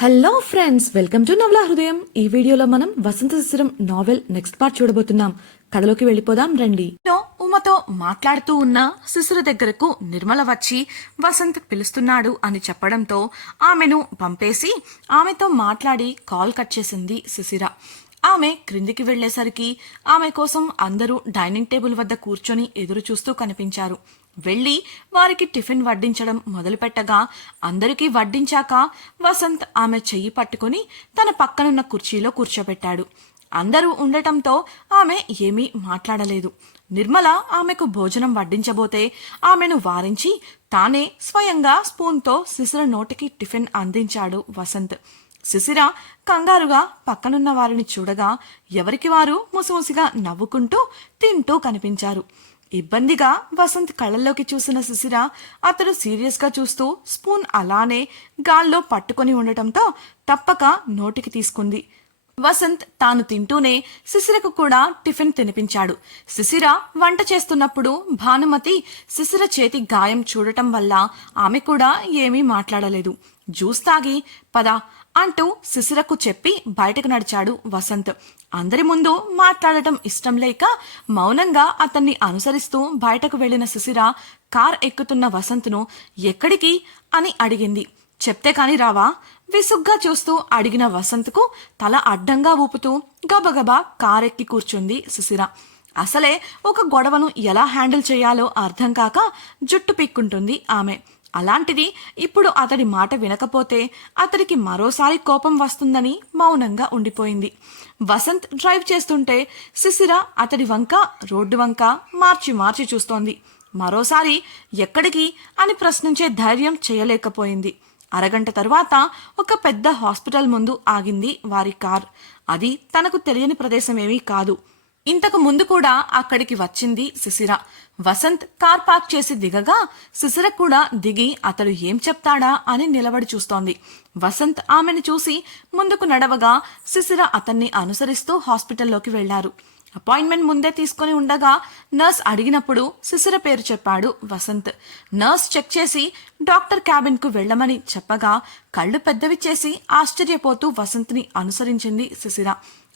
Hello friends welcome to నవల హృదయం ఈ వీడియోలో మనం Vasantha Sisiram novel next part చూడబోతున్నాం. కథలోకి వెళ్ళిపోదాం రండి. ఉమతో మాట్లాడుతూ ఉన్న శిశుర దగ్గరకు నిర్మల వచ్చి వసంత్ పిలుస్తున్నాడు అని చెప్పడంతో ఆమెను పంపేసి ఆమెతో మాట్లాడి కాల్ కట్ చేసింది శిశిర. ఆమె క్రిందికి వెళ్ళేసరికి ఆమె కోసం అందరూ డైనింగ్ టేబుల్ వద్ద కూర్చొని ఎదురు చూస్తూ కనిపించారు. వెళ్ళి వారికి టిఫిన్ వడ్డించడం మొదలుపెట్టగా అందరికీ వడ్డించాక వసంత్ ఆమె చెయ్యి పట్టుకుని తన పక్కనున్న కుర్చీలో కూర్చోబెట్టాడు. అందరూ ఉండటంతో ఆమె ఏమీ మాట్లాడలేదు. నిర్మల ఆమెకు భోజనం వడ్డించబోతే ఆమెను వారించి తానే స్వయంగా స్పూన్తో శిశిర నోటికి టిఫిన్ అందించాడు వసంత్. శిశిర కంగారుగా పక్కనున్న వారిని చూడగా ఎవరికి వారు ముసిముసిగా నవ్వుకుంటూ తింటూ కనిపించారు. ఇబ్బందిగా వసంత్ కళ్ళల్లోకి చూసిన శిశిర అతడు సీరియస్గా చూస్తూ స్పూన్ అలానే గాల్లో పట్టుకొని ఉండటంతో తప్పక నోటికి తీసుకుంది. వసంత్ తాను తింటూనే శిశిరకు కూడా టిఫిన్ తినిపించాడు. శిశిర వంట చేస్తున్నప్పుడు భానుమతి శిశిర చేతి గాయం చూడటం వల్ల ఆమె కూడా ఏమీ మాట్లాడలేదు. జ్యూస్ తాగి పద అంటూ శిశిరకు చెప్పి బయటకు నడిచాడు వసంత్. అందరి ముందు మాట్లాడటం ఇష్టం లేక మౌనంగా అతన్ని అనుసరిస్తూ బయటకు వెళ్ళిన శిశిర కార్ ఎక్కుతున్న వసంత్ను ఎక్కడికి అని అడిగింది. చెప్తే కాని రావా? విసుగ్గా చూస్తూ అడిగిన వసంత్కు తల అడ్డంగా ఊపుతూ గబగబా కారెక్కి కూర్చుంది శిశిర అసలే ఒక గొడవను ఎలా హ్యాండిల్ చేయాలో అర్థం కాక జుట్టు పిక్కుంటుంది ఆమె. అలాంటిది ఇప్పుడు అతడి మాట వినకపోతే అతడికి మరోసారి కోపం వస్తుందని మౌనంగా ఉండిపోయింది. వసంత్ డ్రైవ్ చేస్తుంటే శిశిర అతడి వంక రోడ్డు వంక మార్చి మార్చి చూస్తోంది. మరోసారి ఎక్కడికి అని ప్రశ్నించే ధైర్యం చేయలేకపోయింది. అరగంట తరువాత ఒక పెద్ద హాస్పిటల్ ముందు ఆగింది వారి కార్. అది తనకు తెలియని ప్రదేశమేమీ కాదు. ఇంతకు ముందు కూడా అక్కడికి వచ్చింది శిశిర వసంత్ కార్ పార్క్ చేసి దిగగా శిశిర కూడా దిగి అతడు ఏం చెప్తాడా అని నిలబడి చూస్తోంది. వసంత్ ఆమెను చూసి ముందుకు నడవగా శిశిర అతన్ని అనుసరిస్తూ హాస్పిటల్లోకి వెళ్ళారు అపాయింట్మెంట్ ముందే తీసుకుని ఉండగా నర్స్ అడిగినప్పుడు సిసిర పేరు చెప్పాడు వసంత్. నర్స్ చెక్ చేసి డాక్టర్ క్యాబిన్కు వెళ్ళమని చెప్పగా కళ్ళు పెద్దవి చేసి ఆశ్చర్యపోతూ వసంత్ని అనుసరించింది శిశిర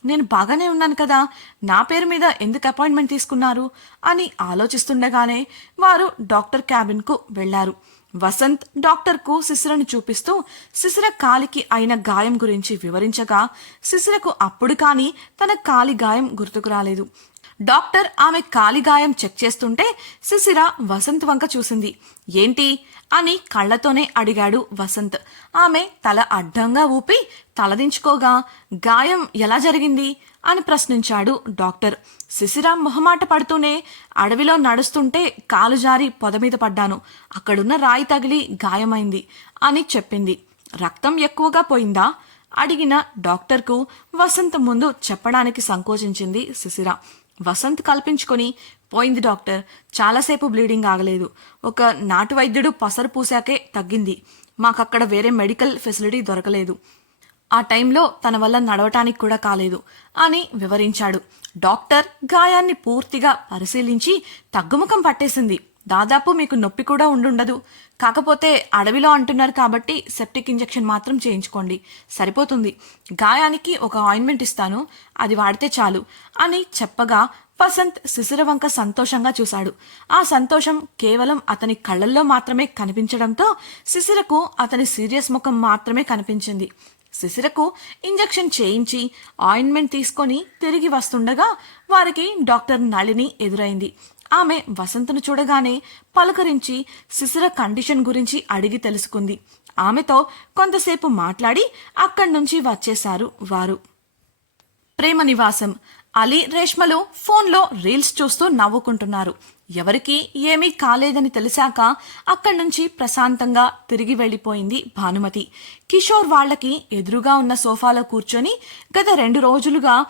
నేను బాగానే ఉన్నాను కదా నా పేరు మీద ఎందుకు అపాయింట్మెంట్ తీసుకున్నారు అని ఆలోచిస్తుండగానే వారు డాక్టర్ క్యాబిన్కు వెళ్ళారు వసంత్ డాక్టర్కు శిశిరను చూపిస్తూ శిశిర కాలికి అయిన గాయం గురించి వివరించగా శిశిరకు అప్పుడు కానీ తన కాలి గాయం గుర్తుకు రాలేదు. డాక్టర్ ఆమె కాలి గాయం చెక్ చేస్తుంటే శిశిర వసంత్ వంక చూసింది. ఏంటి? అని కళ్ళతోనే అడిగాడు వసంత్. ఆమె తల అడ్డంగా ఊపి తలదించుకోగా గాయం ఎలా జరిగింది? అని ప్రశ్నించాడు డాక్టర్. శిశిర మొహమాట పడుతూనే అడవిలో నడుస్తుంటే కాలు జారి పొద మీద పడ్డాను. అక్కడున్న రాయి తగిలి గాయమైంది అని చెప్పింది. రక్తం ఎక్కువగా పోయిందా? అడిగిన డాక్టర్కు వసంత్ ముందు చెప్పడానికి సంకోచించింది శిశిర వసంత్ కల్పించుకొని పోయింది డాక్టర్ చాలాసేపు బ్లీడింగ్ ఆగలేదు. ఒక నాటు వైద్యుడు పసరు పూసాకే తగ్గింది. మాకక్కడ వేరే మెడికల్ ఫెసిలిటీ దొరకలేదు. ఆ టైంలో తన వల్ల నడవటానికి కూడా కాలేదు అని వివరించాడు. డాక్టర్ గాయాన్ని పూర్తిగా పరిశీలించి తగ్గుముఖం పట్టేసింది. దాదాపు మీకు నొప్పి కూడా ఉండుండదు. కాకపోతే అడవిలో అంటున్నారు కాబట్టి సెప్టిక్ ఇంజెక్షన్ మాత్రం చేయించుకోండి. సరిపోతుంది. గాయానికి ఒక ఆయింట్మెంట్ ఇస్తాను. అది వాడితే చాలు అని చెప్పగా వసంత్ శిశిరవంక సంతోషంగా చూశాడు. ఆ సంతోషం కేవలం అతని కళ్ళల్లో మాత్రమే కనిపించడంతో శిశిరకు అతని సీరియస్ ముఖం మాత్రమే కనిపించింది. శిశిరకు ఇంజెక్షన్ చేయించి ఆయింట్మెంట్ తీసుకొని తిరిగి వస్తుండగా వారికి డాక్టర్ నళిని ఎదురైంది. ఆమె వసంతను చూడగానే పలకరించి శిశిర కండిషన్ గురించి అడిగి తెలుసుకుంది. ఆమెతో కొంతసేపు మాట్లాడి అక్కడి నుంచి వచ్చేశారు వారు. ప్రేమ నివాసం. అలీ రేష్మలు ఫోన్లో రీల్స్ చూస్తూ నవ్వుకుంటున్నారు. ఎవరికి ఏమీ కాలేదని తెలిసాక అక్కడి నుంచి ప్రశాంతంగా తిరిగి వెళ్ళిపోయింది భానుమతి. కిషోర్ వాళ్ళకి ఎదురుగా ఉన్న సోఫాలో కూర్చొని గత రెండు రోజులుగా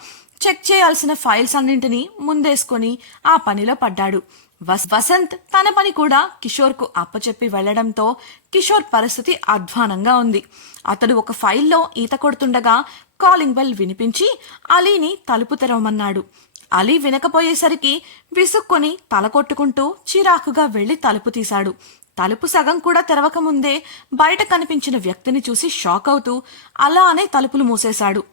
చెక్ చేయాల్సిన ఫైల్స్ అన్నింటినీ ముందేసుకొని ఆ పనిలో పడ్డాడు. వస్- వసంత్ తన పని కూడా కిషోర్కు అప్పచెప్పి వెళ్ళడంతో కిషోర్ పరిస్థితి అధ్వానంగా ఉంది. అతడు ఒక ఫైల్లో ఈత కొడుతుండగా కాలింగ్ బెల్ వినిపించి అలీని తలుపు తెరవమన్నాడు. అలీ వినకపోయేసరికి విసుక్కొని తల కొట్టుకుంటూ చిరాకుగా వెళ్ళి తలుపు తీశాడు. తలుపు సగం కూడా తెరవకముందే బయట కనిపించిన వ్యక్తిని చూసి షాక్ అవుతూ అలానే తలుపులు మూసేశాడు.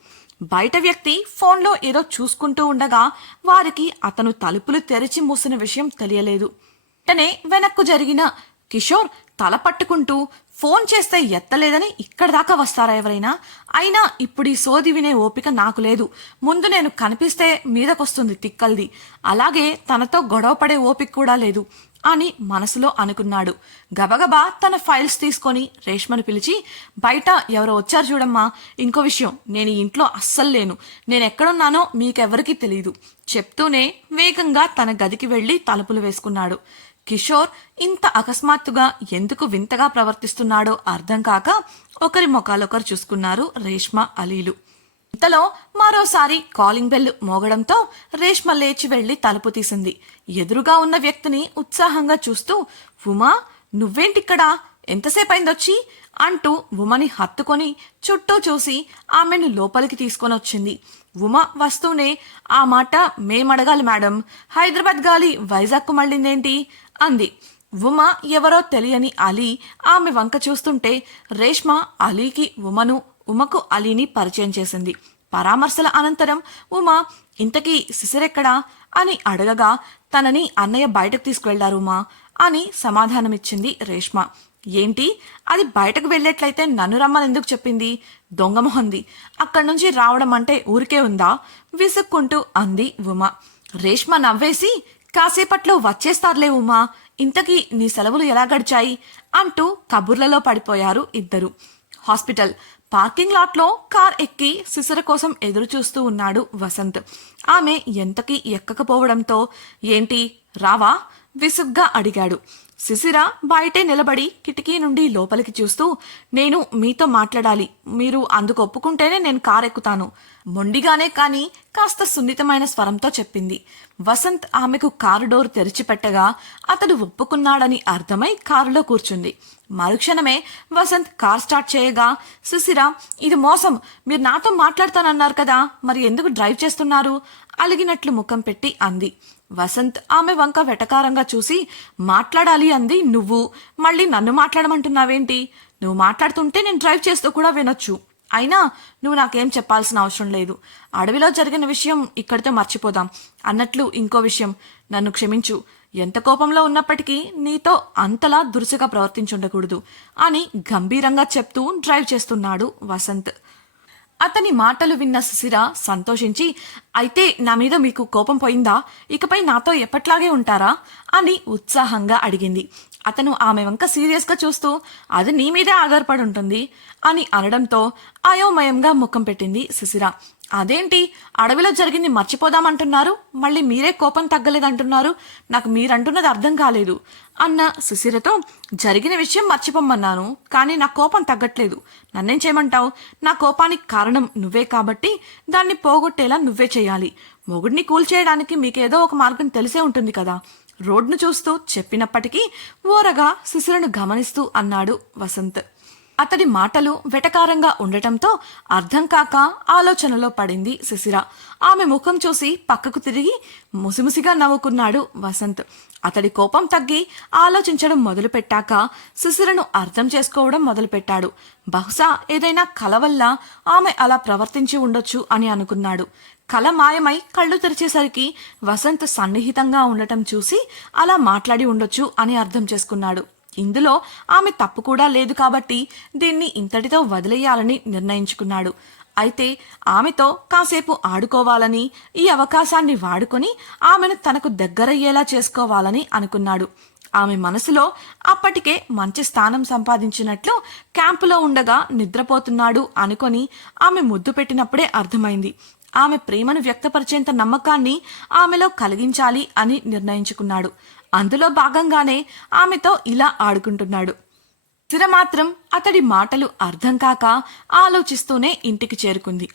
బయట వ్యక్తి ఫోన్లో ఏదో చూసుకుంటూ ఉండగా వారికి అతను తలుపులు తెరిచి మూసిన విషయం తెలియలేదు. వెంటనే వెనక్కు జరిగిన కిషోర్ తల పట్టుకుంటూ ఫోన్ చేస్తే ఎత్తలేదని ఇక్కడ దాకా వస్తారా ఎవరైనా? అయినా ఇప్పుడు ఈ సోది వినే ఓపిక నాకు లేదు. ముందు నేను కనిపిస్తే మీదకొస్తుంది తిక్కల్ది. అలాగే తనతో గొడవపడే ఓపిక కూడా లేదు అని మనసులో అనుకున్నాడు. గబగబా తన ఫైల్స్ తీసుకొని రేష్మను పిలిచి బయట ఎవరో వచ్చారు చూడమ్మా. ఇంకో విషయం నేను ఇంట్లో అస్సలు లేను. నేను ఎక్కడున్నానో మీకెవరికీ తెలియదు చెప్తూనే వేగంగా తన గదికి వెళ్ళి తలుపులు వేసుకున్నాడు. కిషోర్ ఇంత అకస్మాత్తుగా ఎందుకు వింతగా ప్రవర్తిస్తున్నాడో అర్థం కాక ఒకరి ముఖాలొకరు చూసుకున్నారు రేష్మ అలీలు. ఇంతలో మరోసారి కాలింగ్ బెల్ మోగడంతో రేష్మ లేచి వెళ్ళి తలుపు తీసింది. ఎదురుగా ఉన్న వ్యక్తిని ఉత్సాహంగా చూస్తూ ఉమా నువ్వేంటిక్కడా? ఎంతసేపు అయిందొచ్చి అంటూ ఉమని హత్తుకొని చుట్టూ చూసి ఆమెను లోపలికి తీసుకొని వచ్చింది. ఉమ వస్తూనే ఆ మాట మేమడగాలి మేడం. హైదరాబాద్ గాలి వైజాగ్కు మళ్ళిందేంటి? అంది. ఉమ ఎవరో తెలియని అలీ ఆమె వంక చూస్తుంటే రేష్మ అలీకి ఉమను ఉమకు అలీని పరిచయం చేసింది. పరామర్శల అనంతరం ఉమ ఇంతకీ సిసిరెక్కడా అని అడగగా తనని అన్నయ్య బయటకు తీసుకువెళ్ళారు ఉమా అని సమాధానమిచ్చింది రేష్మ. ఏంటి? అది బయటకు వెళ్ళేట్లయితే నన్ను రమ్మని ఎందుకు చెప్పింది? దొంగమొహంది అక్కడి నుంచి రావడం అంటే ఊరికే ఉందా? విసుక్కుంటూ అంది ఉమ. రేష్మ నవ్వేసి కాసేపట్లో వచ్చేస్తారులే ఉమా. ఇంతకీ నీ సెలవులు ఎలా గడిచాయి? అంటూ కబుర్లలో పడిపోయారు ఇద్దరు. హాస్పిటల్ పార్కింగ్ లాట్లో కార్ ఎక్కి సిసర కోసం ఎదురు చూస్తూ ఉన్నాడు వసంత్. ఆమె ఎంతకీ ఎక్కకపోవడంతో ఏంటి? రావా? విసుగ్గా అడిగాడు. శిశిర బయటే నిలబడి కిటికీ నుండి లోపలికి చూస్తూ నేను మీతో మాట్లాడాలి. మీరు అందుకు ఒప్పుకుంటేనే నేను కారెక్కుతాను. మొండిగానే కానీ కాస్త సున్నితమైన స్వరంతో చెప్పింది. వసంత్ ఆమెకు కారు డోర్ తెరిచిపెట్టగా అతడు ఒప్పుకున్నాడని అర్థమై కారులో కూర్చుంది. మరుక్షణమే వసంత్ కార్ స్టార్ట్ చేయగా సుశిర ఇది మోసం. మీరు నాతో మాట్లాడతానన్నారు కదా. మరి ఎందుకు డ్రైవ్ చేస్తున్నారు? అలిగినట్లు ముఖం పెట్టి అంది. వసంత్ ఆమె వంక వెటకారంగా చూసి మాట్లాడాలి అంది. నువ్వు మళ్ళీ నన్ను మాట్లాడమంటున్నావేంటి? నువ్వు మాట్లాడుతుంటే నేను డ్రైవ్ చేస్తూ కూడా వినొచ్చు. అయినా నువ్వు నాకేం చెప్పాల్సిన అవసరం లేదు. అడవిలో జరిగిన విషయం ఇక్కడితో మర్చిపోదాం. అన్నట్లు ఇంకో విషయం. నన్ను క్షమించు. ఎంత కోపంలో ఉన్నప్పటికీ నీతో అంతలా దురుసుగా ప్రవర్తించుండకూడదు అని గంభీరంగా చెప్తూ డ్రైవ్ చేస్తున్నాడు వసంత్. అతని మాటలు విన్న సుశిర సంతోషించి అయితే నా మీద మీకు కోపం పోయిందా? ఇకపై నాతో ఎప్పట్లాగే ఉంటారా? అని ఉత్సాహంగా అడిగింది. అతను ఆమె వంక సీరియస్గా చూస్తూ అది నీ మీదే ఆధారపడి ఉంటుంది అని అనడంతో అయోమయంగా ముఖం పెట్టింది సుశిర. అదేంటి? అడవిలో జరిగింది మర్చిపోదామంటున్నారు? మళ్ళీ మీరే కోపం తగ్గలేదంటున్నారు? నాకు మీరంటున్నది అర్థం కాలేదు అన్న సుశీరతో జరిగిన విషయం మర్చిపోమన్నాను కానీ నా కోపం తగ్గట్లేదు. నన్నేం చేయమంటావు? నా కోపానికి కారణం నువ్వే కాబట్టి దాన్ని పోగొట్టేలా నువ్వే చేయాలి. మొగుడిని కూల్చేయడానికి మీకేదో ఒక మార్గం తెలిసే ఉంటుంది కదా. రోడ్ను చూస్తూ చెప్పినప్పటికీ ఓరగా శిశులను గమనిస్తూ అన్నాడు వసంత్. అతడి మాటలు వెటకారంగా ఉండటంతో అర్థం కాక ఆలోచనలో పడింది శిశిర. ఆమె ముఖం చూసి పక్కకు తిరిగి ముసిముసిగా నవ్వుకున్నాడు వసంత్. అతడి కోపం తగ్గి ఆలోచించడం మొదలుపెట్టాక శిశిరను అర్థం చేసుకోవడం మొదలుపెట్టాడు. బహుశా ఏదైనా కల వల్ల ఆమె అలా ప్రవర్తించి ఉండొచ్చు అని అనుకున్నాడు. కల మాయమై కళ్ళు తెరిచేసరికి వసంత్ సన్నిహితంగా ఉండటం చూసి అలా మాట్లాడి ఉండొచ్చు అని అర్థం చేసుకున్నాడు. ఇందులో ఆమె తప్పు కూడా లేదు కాబట్టి దీన్ని ఇంతటితో వదిలేయాలని నిర్ణయించుకున్నాడు. అయితే ఆమెతో కాసేపు ఆడుకోవాలని ఈ అవకాశాన్ని వాడుకొని ఆమెను తనకు దగ్గరయ్యేలా చేసుకోవాలని అనుకున్నాడు. ఆమె మనసులో అప్పటికే మంచి స్థానం సంపాదించినట్లు క్యాంపులో ఉండగా నిద్రపోతున్నాడు అనుకొని ఆమె ముద్దు పెట్టినప్పుడే అర్థమైంది. ఆమె ప్రేమను వ్యక్తపరిచేంత నమ్మకాన్ని ఆమెలో కలిగించాలి అని నిర్ణయించుకున్నాడు. అందులో భాగంగానే ఆమెతో ఇలా ఆడుకుంటున్నాడు. స్థిర మాత్రం అతడి మాటలు అర్థం కాక ఆలోచిస్తూనే ఇంటికి చేరుకుంది.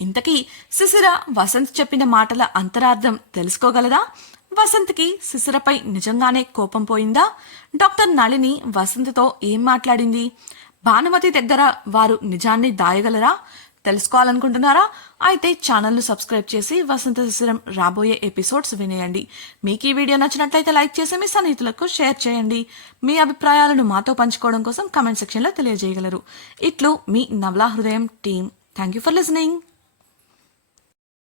ఇంతకీ శిశిర వసంత్ చెప్పిన మాటల అంతరార్థం తెలుసుకోగలదా? వసంత్కి శిశిరపై నిజంగానే కోపం పోయిందా? డాక్టర్ నళిని వసంత్తో ఏం మాట్లాడింది? భానుమతి దగ్గర వారు నిజాన్ని దాయగలరా? తెలుసుకోవాలనుకుంటున్నారా? అయితే ఛానల్ను సబ్స్క్రైబ్ చేసి వసంత శిశిరం రాబోయే ఎపిసోడ్స్ వినేయండి. మీకు ఈ వీడియో నచ్చినట్లయితే లైక్ చేసి మీ సన్నిహితులకు షేర్ చేయండి. మీ అభిప్రాయాలను మాతో పంచుకోవడం కోసం కమెంట్ సెక్షన్లో తెలియజేయగలరు. ఇట్లు మీ Navala Hrudayam team thank you for listening